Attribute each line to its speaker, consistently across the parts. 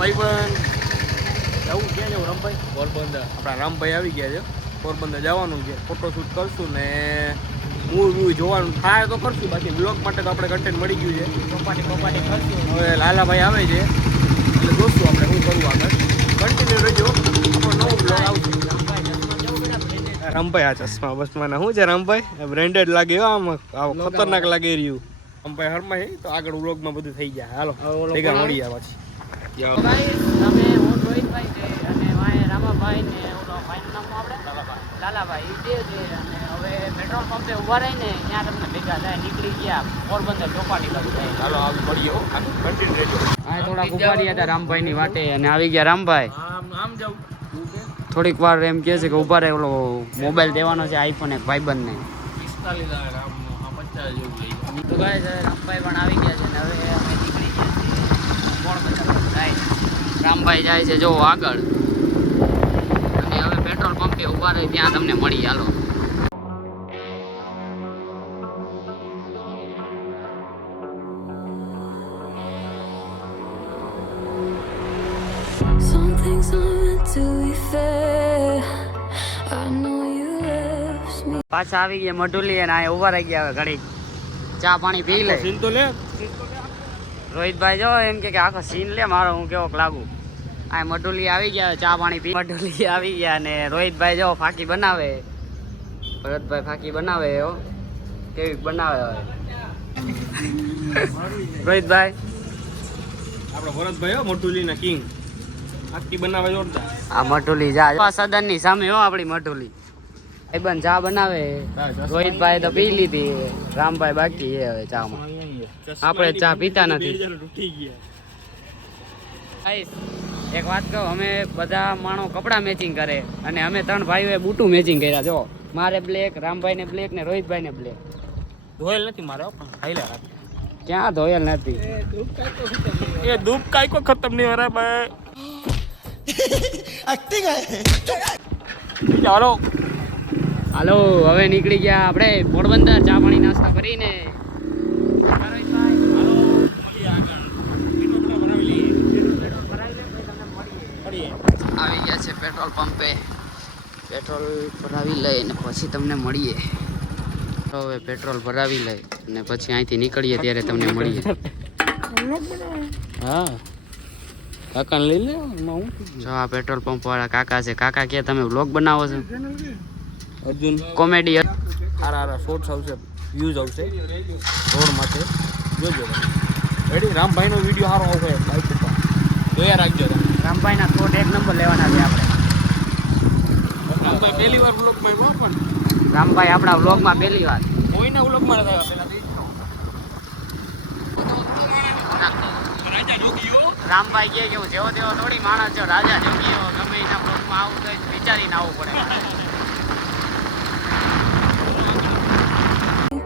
Speaker 1: ભાઈબંધ જવું છે ને રમભાઈ?
Speaker 2: પોરબંદર.
Speaker 1: આપણા રામભાઈ આવી ગયા છે. પોરબંદર જવાનું છે. ફોટોશૂટ કરશું ને મૂળ મૂવી જોવાનું થાય તો કરશું. બાકી બ્લોગ માટે તો આપણે કન્ટેન્ટ મળી ગયું છે.
Speaker 2: પપ્પાની પપ્પાની કરશું.
Speaker 1: હવે લાલાભાઈ આવે છે. એટલે જોશું આપણે શું કરવું આગળ. કન્ટિન્યુ રહેજો. આપણો નવો બ્લોગ આવશે.
Speaker 2: રામભાઈ જવું
Speaker 1: આ ચશ્મા બસમાં શું છે રામભાઈ? બ્રેન્ડેડ લાગે આમ ખતરનાક લાગે રહ્યું. રામભાઈ હરમાઈ. તો આગળ વ્લોગમાં બધું થઈ જાય હાલો ભેગા મળી જાય પછી
Speaker 2: અમે હું રોહિતભાઈ છે અને વાંહે રામાભાઈ ને ભાઈનું નામ આપણે લાલાભાઈ એ છે અને હવે પેટ્રોલ પંપે ઊભા રહીને ત્યાં તમને ભેગા થાય નીકળી ગયા પોરબંદર ચોપાટી બાજુ
Speaker 1: હાલો આગળ મળીએ કન્ટિન્યુ રહેજો.
Speaker 2: આ થોડાક ઊભા રહ્યા હતા રામભાઈ વાટે અને આવી ગયા રામભાઈ.
Speaker 1: આમ આમ
Speaker 2: થોડીક વાર એમ કહે છે કે ઊભા રહે ઓલો મોબાઈલ દેવાનો છે આઈફોન એક ભાઈબંધને
Speaker 1: પિસ્તાલીસ આમ
Speaker 2: તો ગાય રામભાઈ પણ આવી ગયા છે ને હવે અમે નીકળી ગયા છીએ પોરબંદર બાજુ જાય રામભાઈ જાય છે જો આગળ. અને હવે પેટ્રોલ પંપે ઊભા રહી ત્યાં તમને મળી. હાલો. પાછા આવી ગયા મઢુલી અને આ ઊભા રહી ગયા હવે ઘડી ચા પાણી પી લે.
Speaker 1: સીન તો લે.
Speaker 2: રોહિતભાઈ જો એમ કે આખો સીન લે મારો હું કેવોક લાગુ. આ મઢુલી આવી ગયા ચા પાણી પી મઢુલી આવી ગયા અને રોહિતભાઈ જો ફાકી બનાવે. ભરતભાઈ ફાકી બનાવે હો. કેવી બનાવે હવે? રોહિતભાઈ?
Speaker 1: આપણો ભરતભાઈ હો મોટુલીના કિંગ આખી બનાવે જોરદાર.
Speaker 2: આ મઢુલી જા આ સદનની સામે હો આપણી મઢુલી. ભાઈબંધ ચા બનાવે. રોહિતભાઈ તો પી લીધી. રામભાઈ બાકી એ હવે ચામાં. આપણે ચા પીતા નથી. એક વાત કહું અમે બધા માણો કપડાં મેચિંગ કરે અને અમે ત્રણ ભાઈઓએ બૂટું મેચિંગ કર્યા જો. મારે બ્લેક રામભાઈને બ્લેક ને રોહિતભાઈને બ્લેક
Speaker 1: ધોયેલ નથી મારો પણ હાઈલા
Speaker 2: ક્યાં ધોયેલ નથી?
Speaker 1: એ ધૂપ કાંઈ કોઈ ખતમ નહીં હરા ભાઈ ચાલો.
Speaker 2: હાલો હવે નીકળી ગયા આપણે પોરબંદર ચા પાણી નાસ્તા કરીને હા, રોહિતભાઈ? આવી ગયા છે પેટ્રોલ પંપે પેટ્રોલ ભરાવી લઈ ને પછી તમને મળીએ. તો હવે પેટ્રોલ ભરાવી લઈ અને પછી અહીંથી નીકળીએ ત્યારે તમને મળીએ.
Speaker 1: હા. કાકાને લઈ લે હું
Speaker 2: જો આ પેટ્રોલ પંપ વાળા કાકા છે. કાકા કે તમે વ્લોગ બનાવો છો?
Speaker 1: અર્જુન.
Speaker 2: કોમેડી
Speaker 1: સારા સારા શોર્ટ્સ આવશે વ્યૂઝ આવશે. રોડ માટે. જોજો રેડી રામભાઈનો વીડિયો સારો આવશે. બાઇક ઉપર. જોયા રાખજો તમે.
Speaker 2: રામભાઈના શોર્ટ એક નંબર લેવાના છે આપણે.
Speaker 1: રામભાઈ પહેલી વાર બ્લોગમાં પણ.
Speaker 2: રામભાઈ આપણા વ્લોગમાં પહેલી વાર.
Speaker 1: કોઈના બ્લોગમાં થયા પેલા રાજા જોગીઓ
Speaker 2: રામભાઈ કહે કે હું જેવો તેવો થોડી માણસ છો રાજા જોગી એવો ગમે એના બ્લોગમાં આવું તો વિચારીને આવવું પડે.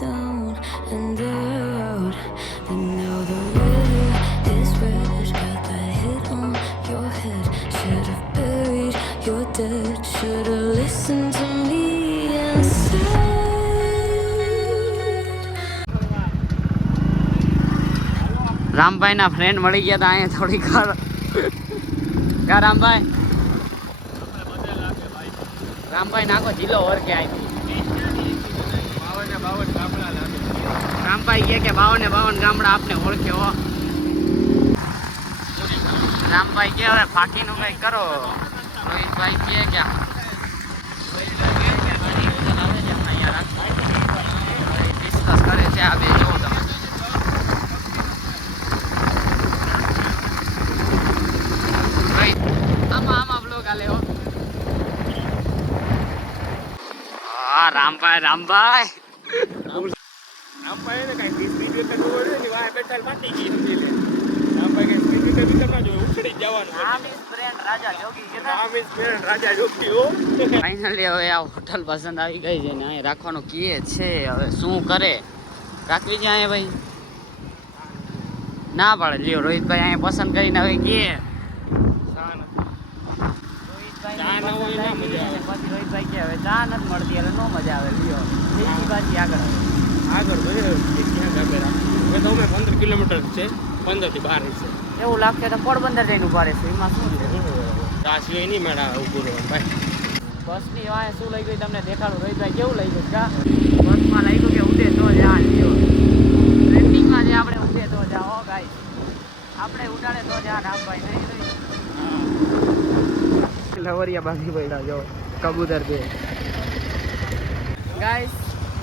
Speaker 3: Down and
Speaker 2: રામભાઈના ફ્રેન્ડ મળી ગયા હતા અહીંયા થોડીક વાર. ક્યાં રામભાઈ? રામભાઈ નાખો, જિલ્લો ઓળખે
Speaker 1: કે આવી
Speaker 2: રામભાઈ કહે કે બાવન ને બાવન ગામડા આપને ઓળખે હો. રામભાઈ કે હવે ફાકીનું કંઈક કરો. રોહિતભાઈ કહે કે ડિસ્કસ કરે છે આ બે જો તમે રોહિત, આમાં આમાં બ્લોગ આલે હો હા રામભાઈ રામભાઈ.
Speaker 1: રામભાઈ ને કાંઈ ને બેઠા ગઈ લે. રામભાઈ ઉખડી જવાનું
Speaker 2: આમ ઇઝ બ્રેન્ડ રાજા જોગી કીધા
Speaker 1: આમ ઇઝ મેન રાજા જોગી હો.
Speaker 2: ફાઇનલી હવે આ હોટલ પસંદ આવી ગઈ છે ને અહીં રાખવાનું કીએ છે હવે શું કરે? રાખવી છે અહીંયા ભાઈ? ના પાડે લ્યો રોહિતભાઈ અહીંયા પસંદ કરીને હવે કીએ
Speaker 1: ચા
Speaker 2: રોહિતભાઈ કે હવે ચા નથી મળતી એટલે નો મજા આવે લ્યો. બીજી પાછી આગળ
Speaker 1: આગળ કે ક્યાં ગામે હવે તો અમે પંદર કિલોમીટર છે પંદરથી બાર છે
Speaker 2: એવું લાગશે તો પોરબંદર જઈને ઊભા રહેશે એમાં શું છે?
Speaker 1: આ સિવાય નહીં મેળા ઊભું રહેવાનું ભાઈ.
Speaker 2: બસની વાંહે શું લઈ ગયું તમને દેખાડું? રોહિતભાઈ કેવું લઈ ગયું? કા બસમાં લઈ ગયું કે ઉડે તો જા લ્યો. ટ્રેન્ડિંગમાં જે આપણે ઉડે તો જા હો ગાઈ આપણે ઉડાડે તો જા રામભાઈ નહીં રહી લવરિયા બાકી પડ્યા જો. કબૂતર છે. ગાઈસ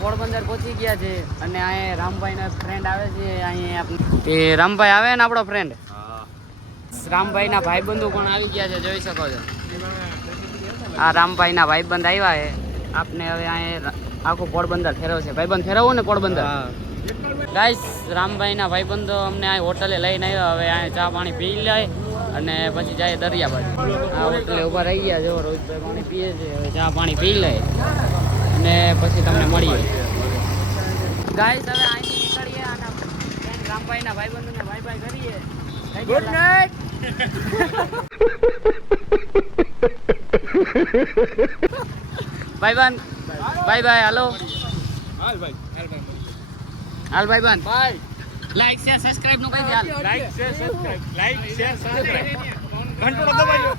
Speaker 2: પોરબંદર પહોંચી ગયા છે અને અહીંયા રામભાઈનો ફ્રેન્ડ આવે છે અહીંયા એ રામભાઈ આવે ને આપણો ફ્રેન્ડ રામભાઈના ભાઈબંધો પણ આવી ગયા છે જોઈ શકો છો. આ રામભાઈના ભાઈબંધ આવ્યા છે. આપને હવે અહીંયા આખું પોરબંદર ફેરવશે ભાઈબંધ ફેરવવું ને પોરબંદર? ગાઈસ રામભાઈના ભાઈબંધો અમને આ હોટલે લઈને આવ્યા. હવે અહીંયા ચા પાણી પી લે. અને પછી જાય દરિયા બાજુ. આ હોટલે ઊભા રહી ગયા જો રોહિતભાઈ પાણી પીએ છે હવે ચા પાણી પી લે. અને પછી તમને મળીએ. ગાઈસ હવે અહીંથી નીકળીએ અને friend રામભાઈના ભાઈબંધોને બાય બાય કરીએ. ગુડ નાઈટ ભાઈબંધ બાય બાય હાલો.
Speaker 1: હાલ ભાઈ
Speaker 2: હાલ ભાઈબંધ. બાય લાઈક શેર સબસ્ક્રાઇબનું કઈ દે
Speaker 1: like share subscribe like share subscribe ઘંટડો દબાજો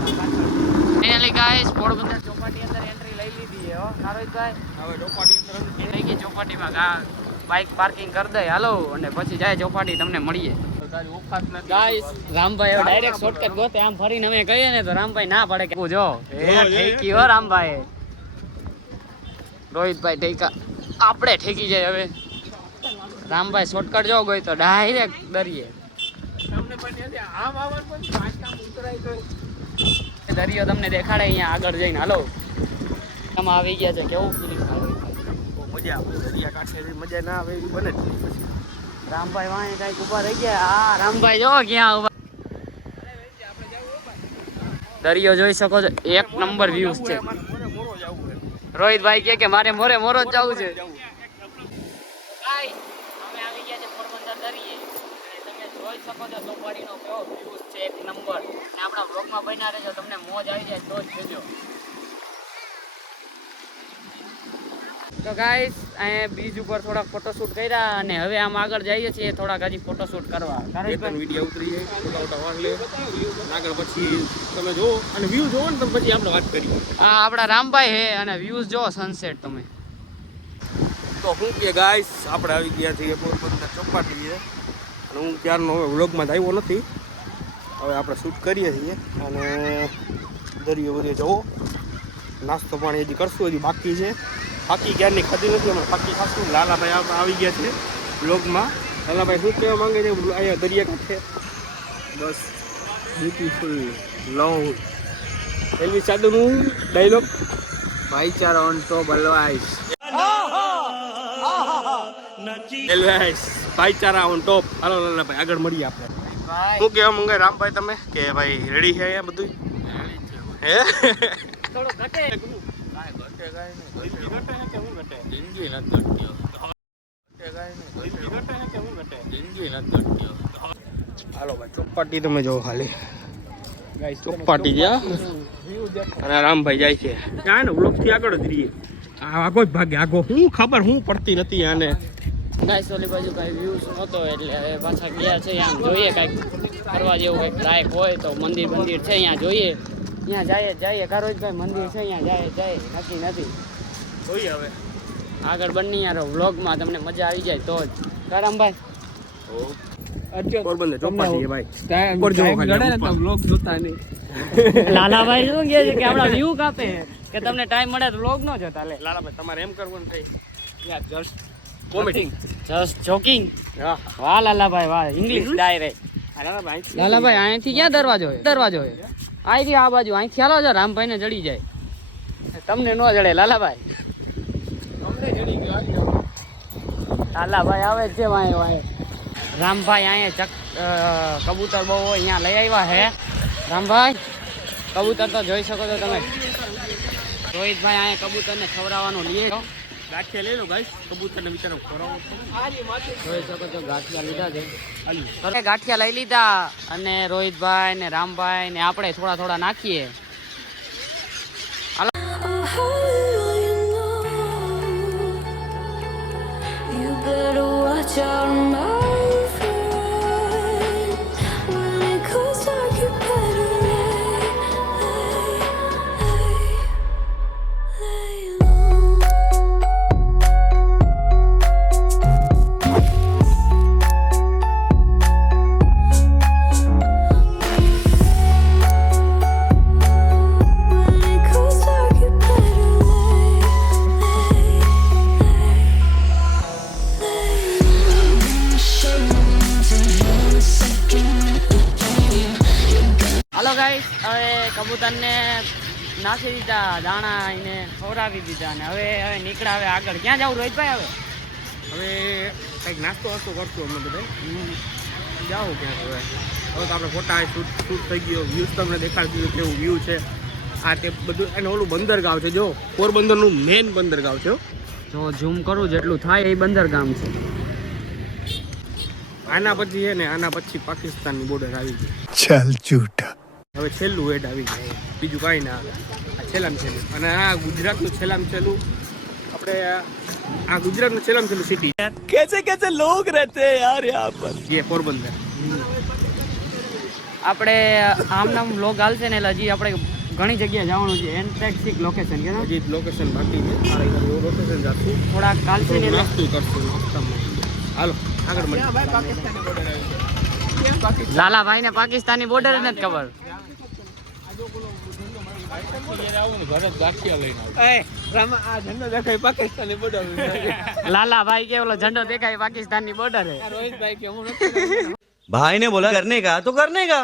Speaker 2: ફાઇનલી ગાઈસ પોરબંદર ચોપાટી અંદર એન્ટ્રી લઈ લીધી છે હો નારોહિતભાઈ
Speaker 1: હવે ચોપાટી અંદર
Speaker 2: થઈ ગઈ ચોપાટીમાં ગા બાઇક પાર્કિંગ કરી દે હાલો અને પછી જાય ચોપાટી તમને મળીએ ગાઈસ રામભાઈ હવે ડાયરેક્ટ શોર્ટકટ ગોતે આમ ફરીને અમે કહીએ ને તો રામભાઈ ના પડે કે જો. ઠેકી હો રામભાઈ રોહિતભાઈ ઠેકા. આપણે ઠેકી જાય હવે. રામભાઈ શોર્ટકટ જો ગઈ તો ડાયરેક્ટ દરિયે. દરિયો તમને દેખાડે અહીંયા આગળ જઈને. હાલો. તમે આવી ગયા છે. કેવું ફીલિંગ
Speaker 1: મજા દરિયા કાંઠે મજા ના આવે એવી બને
Speaker 2: રામભાઈ વાંહે કાંઈક ઊભા રહી ગયા. હા રામભાઈ જો ક્યાં ઊભા. દરિયો જોઈ શકો છો. એક નંબર વ્યૂઝ છે
Speaker 1: અમારે મોરે મોરો જ આવવું છે.
Speaker 2: રોહિતભાઈ કહે કે મારે મોરે મોરો જવું છે. અમે આવી ગયા છે પોરબંદર દરિયે. તમે જોઈ શકો છો, ચોપાટીનો કેવો વ્યૂઝ છે, એક નંબર. અને આપણા બ્લોગમાં બન્યા રહેજો, તમને મોજ આવી જાય તો જ જોજો તો ગાઈસ અહીંયા બીજ ઉપર થોડાક ફોટોશૂટ કર્યા અને હવે આમ આગળ જઈએ છીએ થોડાક હજી ફોટોશૂટ કરવા.
Speaker 1: કારણ વીડિયો ઉતરી જાય ફોટા ફોટા વાળ લે. આગળ પછી તમે જો અને વ્યૂ જોવો ને તમે પછી આપણે વાત કરીએ.
Speaker 2: આ આપણા રામભાઈ હે અને વ્યૂઝ જો સનસેટ તમે.
Speaker 1: તો હું કે ગાઈસ આપણે આવી ગયા છીએ પોરબંદર ચોપાટીએ. અને હું ત્યારનો હવે વ્લોગમાં આવ્યો નથી. હવે આપણે શૂટ કરીએ છીએ. અને દરિયો બધે જવો. નાસ્તો પાણી હજી કરશું હજી બાકી છે. ફાકી ક્યારની ખાધી નથી અમે પાકી ખાશું. લાલાભાઈ આવી ગયા છે બ્લોગમાં લાલાભાઈ શું કહેવા માંગે છે? અહીંયા દરિયાકાંઠે. બસ બ્યુટીફુલ લવ એલવી ચાદુનું ડાયલોગ
Speaker 2: ભાઈચારો ઓન ટોપ અલવાઈસ
Speaker 1: એલવાઈસ ભાઈચારા ઓન ટોપ હાલો લાલાભાઈ આગળ મળીએ આપણે. શું કહેવા માંગે રામભાઈ તમે? કે ભાઈ રેડી છે અહીંયા બધું હે?
Speaker 2: થોડો ઘટે.
Speaker 1: હાલો, ભાઈ ચોપાટી તમે જો ખાલી ચોપાટી જ્યાં અને રામભાઈ જાય છે ત્યાં ને વ્લોગથી આગળ જ આગો જ ભાગે આગો હું ખબર હું પડતી નથી આને
Speaker 2: ગાઈસ, ઓલી બાજુ કઈ વ્યૂઝ નહોતો એટલે પાછા ગયા છે, આમ જોઈએ કાંઈક. ફરવા જેવું કંઈક લાયક હોય, તો મંદિર મંદિર છે, અહીંયા જોઈએ. ત્યાં જાય જઈએ કારોજભાઈ મંદિર છે અહીંયા જાય જાય નક્કી નથી.
Speaker 1: જોઈએ હવે.
Speaker 2: આગળ બની યાર વ્લોગમાં તમને મજા આવી જાય તો જ. કરમભાઈ
Speaker 1: ભાઈ. ઉપર જોવો ખાલી ઉપર.
Speaker 2: લાલાભાઈ શું કહે છે કે આપણા વ્યૂ કાપે કે તમને ટાઈમ મળે તો વ્લોગ નો જોતા લે.
Speaker 1: લાલાભાઈ તમારે એમ કરવું થાય. યાર જસ્ટ કોમેડી
Speaker 2: જસ્ટ જોકિંગ વાહ લાલાભાઈ વાહ. ઇંગ્લિશ ડાયરેક્ટ
Speaker 1: લાલાભાઈ
Speaker 2: અહીંથી ક્યાં દરવાજો છે? દરવાજો છે. અહીંથી આ બાજુ અહીંથી હાલો છો રામભાઈ ને જડી જાય. તમને ન જડે લાલાભાઈ. લાલાભાઈ આવે છે વાય વાય રામભાઈ અહીંયા ચક કબૂતર બહુ હોય અહીંયા લઈ આવ્યા હે. રામભાઈ કબૂતર તો જોઈ શકો છો તમે. રોહિતભાઈ અહીંયા કબૂતરને ખવડાવવાનું લઈએ છો
Speaker 1: ગાંઠિયા લઈ લો ગાઈસ કબૂતરને બિચારો
Speaker 2: જોઈ શકો છો ગાંઠિયા લીધા છે. ગાંઠિયા લઈ લીધા અને રોહિતભાઈ ને રામભાઈ ને આપણે થોડા થોડા નાખીએ. your my નાખી દીધા દાણા એને ખવડાવી દીધા ને હવે હવે નીકળ્યા હવે આગળ. ક્યાં જવું રોહિતભાઈ હવે?
Speaker 1: હવે કંઈક નાસ્તો વાસ્તો કરશું અમે બધા જાઓ ક્યાંક હવે. હવે તો આપણે ફોટા શૂટ શૂટ થઈ ગયો. વ્યૂઝ તમને દેખાડી દીધું કેવું વ્યૂ છે. આ તે બધું એને ઓલું બંદરગાંવ છે જો. પોરબંદરનું મેઇન બંદરગાંવ છે
Speaker 2: જો ઝૂમ કરું જેટલું થાય એ બંદરગામ છે.
Speaker 1: આના પછી છે ને આના પછી પાકિસ્તાનની બોર્ડર આવી ગઈ.
Speaker 4: ચાલ ચૂટ
Speaker 1: હવે છેલ્લું હેડ આવી જાય બીજું કાંઈ ના આવે. છેલ્લામ છેલ્લું. અને આ ગુજરાતનું છેલ્લામ છેલ્લું આપણે આ ગુજરાતનું છેલ્લામ છેલ્લું સિટી
Speaker 4: કે છે કેસે કેસે લોગ રહેતે યાર યહાં
Speaker 1: પર? યે પોરબંદર.
Speaker 2: આપણે આમ નામ લોક હાલશે ને એટલે હજી આપણે ઘણી જગ્યાએ જવાનું છે. એન્ટેક્સિક લોકેશન કે
Speaker 1: હજી લોકેશન બાકી છે. લોકેશન જાતું
Speaker 2: થોડા કાલશે ને
Speaker 1: નાસ્તો કરશું હાલો આગળ મળી
Speaker 2: લાલાભાઈ ને પાકિસ્તાની બોર્ડર નથી ખબર. લાલાભાઈ કે ઓલો ઝંડો દેખાય પાકિસ્તાનની બોર્ડર હે
Speaker 4: भाई ने बोला करने का तो करने का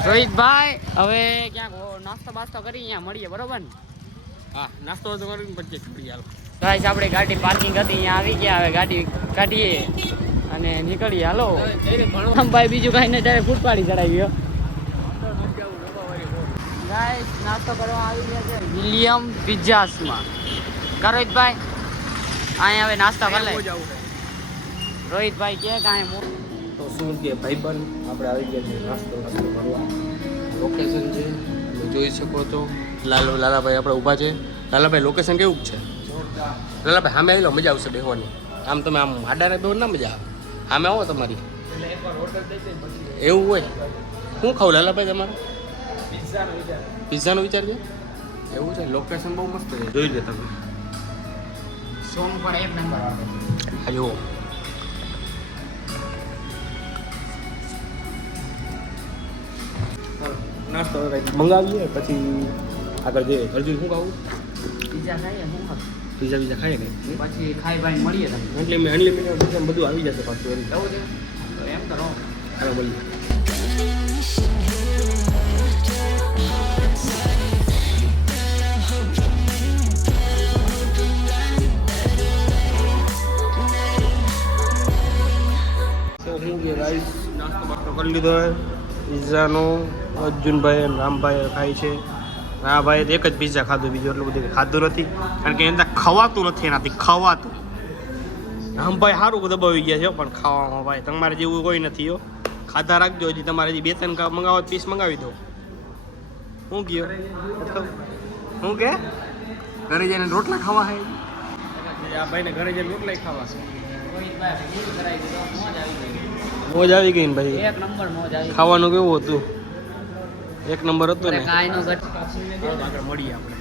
Speaker 2: રોહિતભાઈ હવે ક્યાંક ઓ નાસ્તો બાસ્તો કરી અહીંયા મળીએ બરોબર ને
Speaker 1: હા નાસ્તો તો કરીને પછી કરી હાલો
Speaker 2: ગાઈસ, આપણે ગાડી પાર્કિંગ હતી, અહીંયા આવી ગયા, હવે ગાડી કાઢીએ અને નીકળીએ. હાલો. ભાઈ બીજું કાંઈ નહીં, ત્યારે ફૂટપાડી ચડાવી ગયો ગાઈસ, નાસ્તો કરવા આવી ગયા વિલિયમ પિઝાસમાં રોહિતભાઈ અહીંયા હવે નાસ્તા કરી લે. રોહિતભાઈ કે કાંઈ
Speaker 1: તો શું કે ભાઈબંધ આપણે આવી ગયા છે નાસ્તો નાસ્તો કરવા. લોકેશન છે, તમે જોઈ શકો છો લાલ, લાલાભાઈ આપણે ઊભા છે. લાલાભાઈ લોકેશન કેવું છે? લાલાભાઈ સામે આવી લો મજા આવશે બેહવાની. આમ તમે આમ આડારે બેહો ના મજા આવે. સામે આવો તમારી. એવું હોય? શું ખાવું લાલાભાઈ તમારે? પિઝાનો વિચાર છે? એવું છે? લોકેશન બહુ મસ્ત છે. જોઈ લે તમે.
Speaker 2: સોંગ પણ એક નંબર આવે
Speaker 1: આ જુઓ નાસ્તો મંગાવીએ પછી આગળ જઈએ. અર્જુન શું ખાવું?
Speaker 2: પિઝા ખાઈએ શું ખાવ?
Speaker 1: પીઝા બીજા ખાઈએ ને
Speaker 2: પછી ખાઈ ભાઈ મળીએ તમને.
Speaker 1: એટલે મેં અનલિમિટેડ બધું આવી જશે પાછું એમ.
Speaker 2: જવું છે? એમ કરો
Speaker 1: ચાલો મળીએ તો હું કે રાઈસ નાસ્તો બાસ્તો કરી લીધો હોય પિઝાનો અર્જુનભાઈ અને રામભાઈ ખાય છે. હા ભાઈ એક જ પીઝા ખાધું બીજું એટલું બધું ખાધું નથી. કારણ કે એના ખવાતું નથી એનાથી ખવાતું. રામભાઈ સારું દબાવી ગયા છે પણ ખાવામાં ભાઈ તમારે જેવું કોઈ નથી હો. ખાધા રાખજો હજી તમારે હજી બે ત્રણ મંગાવો પીસ મંગાવી દો. હું ગયો? હું કે? ઘરે જઈને રોટલા ખાવા હે? આ ભાઈને ઘરે જઈને રોટલા ખાવા
Speaker 2: મોજ આવી ગઈ
Speaker 1: ને ભાઈ.
Speaker 2: એક નંબર મોજ આવી
Speaker 1: ખાવાનું કેવું હતું? એક નંબર હતો ને.
Speaker 2: કાંઈ નો ઘટ
Speaker 1: આગળ મળીએ આપણે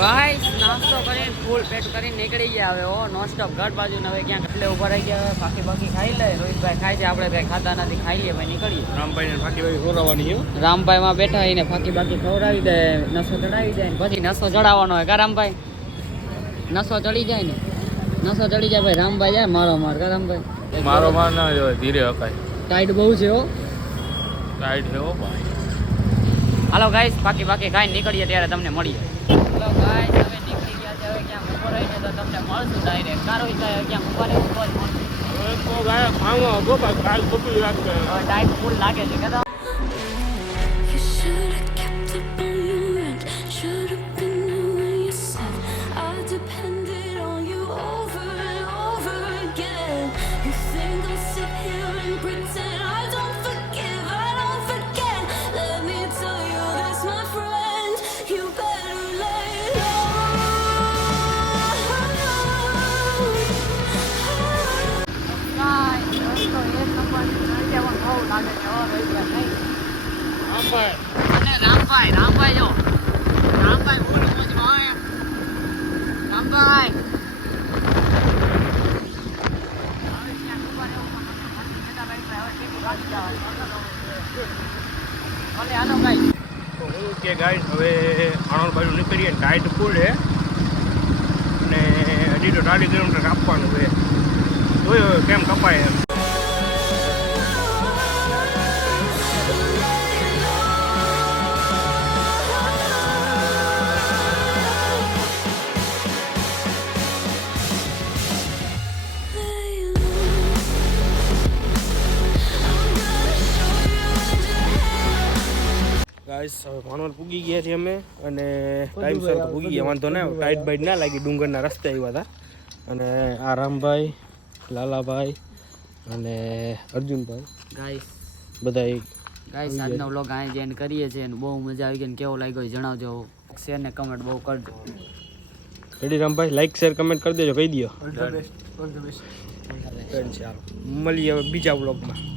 Speaker 2: ગાઈસ નાસ્તો કરીને ફૂલ પેટ કરીને નીકળી ગયા હવે ઓ નોન સ્ટોપ ઘર બાજુ ને હવે ક્યાંક એટલે ઊભા રહી ગયા હવે બાકી બાકી ખાઈ લે. રોહિતભાઈ ખાય છે આપણે ભાઈ ખાતા નથી ખાઈ લઈએ ભાઈ નીકળીએ.
Speaker 1: રામભાઈ ને ફાકી બાકી ખોરાવાની
Speaker 2: રામભાઈ માં બેઠા એને ફાકી બાકી ખવડાવી દે નસો ચડાવી જાય ને પછી નસો ચડાવવાનો હોય. કા રામભાઈ? નસો ચડી જાય ને? નસો ચડી જાય ભાઈ રામભાઈ જાય મારો માર કા રામભાઈ?
Speaker 5: મારો માર ના જોવે ધીરે હકાય.
Speaker 2: ટાઈટ બહુ છે હો.
Speaker 5: ટાઈટ છે હો ભાઈ.
Speaker 2: હાલો ગાઈસ બાકી બાકી ગાય નીકળીએ ત્યારે તમને મળીએ. હાલો ગાઈસ હવે નીકળી ગયા છે હવે ક્યાં ઊભો રહીને તો તમને મળશું ડાયરેક્ટ કારો ઈચ્છા ક્યાં ઊભા રહેવું તો જ મળશું. હવે ટાઈટ ફૂલ લાગે છે કે
Speaker 3: રામભાઈ અને રામભાઈ રામભાઈ જો
Speaker 2: રામભાઈ ફોન સમજમાં
Speaker 1: ભાઈ રામભાઈ કે ગાઈડ હવે આણંદ બાજુ નીકળીએ ટાઈટ ફૂલ છે અને હજી તો ચાલીસ કિલોમીટર કાપવાનું છે. જોયું, કેમ કપાય એમ. ગાઈસ હવે ભાણવર પૂગી ગયા છીએ અમે અને ટાઈમસર તો પૂગી ગયા. વાંધો ના ટાઈટ બાઈટ ના લાગી ડુંગરના રસ્તે આવ્યા હતા. અને આરામભાઈ લાલાભાઈ અને અર્જુનભાઈ.
Speaker 2: ગાઈસ
Speaker 1: બધા
Speaker 2: ગાઈસ આજનો વ્લોગ અહીં જેન કરીએ છીએ અને બહુ મજા આવી ગઈ ને કેવો લાગ્યો એ જણાવજો. શેર ને કમેન્ટ બહુ કરજો.
Speaker 1: Ready Rambhai like share comment કરી દેજો કહી દો ચાલો. મળીએ હવે બીજા બ્લોગમાં